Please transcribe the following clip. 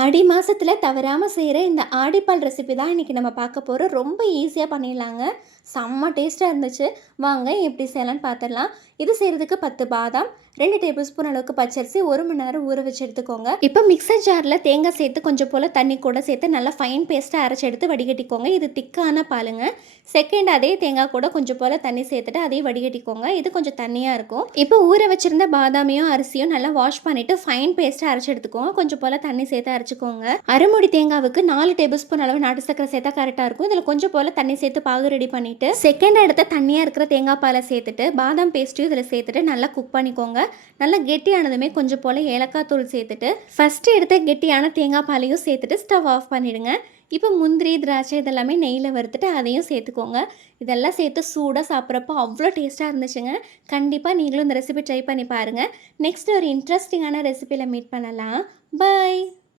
ஆடி மாசத்துல தவறாம செய்ற இந்த ஆடிப்பால் ரெசிபி தான் இன்னைக்கு நம்ம பார்க்க போறோம். ரொம்ப ஈஸியா பண்ணிடலாங்க. செம்ம டேஸ்ட்டா இருந்துச்சு. வாங்க எப்படி செய்யலாம்னு பார்த்துடலாம். இது செய்றதுக்கு 10 பாதாம், 2 டேபிள் ஸ்பூன் அளவுக்கு பச்சரிசி 1 மணி நேரம் ஊற வச்சு எடுத்துக்கோங்க. இப்போ மிக்ஸர் ஜார்ல தேங்காய் சேர்த்து கொஞ்சம் போல தண்ணி கூட சேர்த்து நல்லா ஃபைன் பேஸ்ட்டா அரைச்சு எடுத்து வடிகட்டிக்கோங்க. இது திக்கான பாலுங்க. செகண்ட் அதே தேங்காய் கூட கொஞ்சம் போல தண்ணி சேர்த்துட்டு அதையும் வடிகட்டிக்கோங்க. இது கொஞ்சம் தண்ணியா இருக்கும். இப்போ ஊற வச்சிருந்த பாதாமையும் அரிசியும் நல்லா வாஷ் பண்ணிட்டு ஃபைன் பேஸ்ட்டா அரைச்சு எடுத்துக்கோங்க. கொஞ்சம் போல தண்ணி சேர்த்து அரைச்சிக்கோங்க. அரைமுடி தேங்காவுக்கு 4 டேபிள் ஸ்பூன் அளவு நாட்டு சக்கரை சேர்த்தா கரெக்டாக இருக்கும். இதில் கொஞ்சம் போல் தண்ணி சேர்த்து பாகு ரெடி பண்ணிவிட்டு செகண்ட் எடுத்த தண்ணியாக இருக்கிற தேங்காய் பாலை சேர்த்துட்டு பாதாம் பேஸ்ட்டையும் இதில் சேர்த்துட்டு நல்லா குக் பண்ணிக்கோங்க. நல்லா கெட்டியானதுமே கொஞ்சம் போல் ஏலக்காய் தூள் சேர்த்துட்டு ஃபஸ்ட்டு எடுத்த கெட்டியான தேங்காய் பாலையும் சேர்த்துட்டு ஸ்டவ் ஆஃப் பண்ணிவிடுங்க. இப்போ முந்திரி திராட்சை இதெல்லாமே நெய்யில் வறுத்துட்டு அதையும் சேர்த்துக்கோங்க. இதெல்லாம் சேர்த்து சூடாக சாப்பிட்றப்போ அவ்வளோ டேஸ்ட்டாக இருந்துச்சுங்க. கண்டிப்பாக நீங்களும் இந்த ரெசிபி ட்ரை பண்ணி பாருங்கள். நெக்ஸ்ட் ஒரு இன்ட்ரெஸ்டிங்கான ரெசிபியில் மீட் பண்ணலாம். பாய்.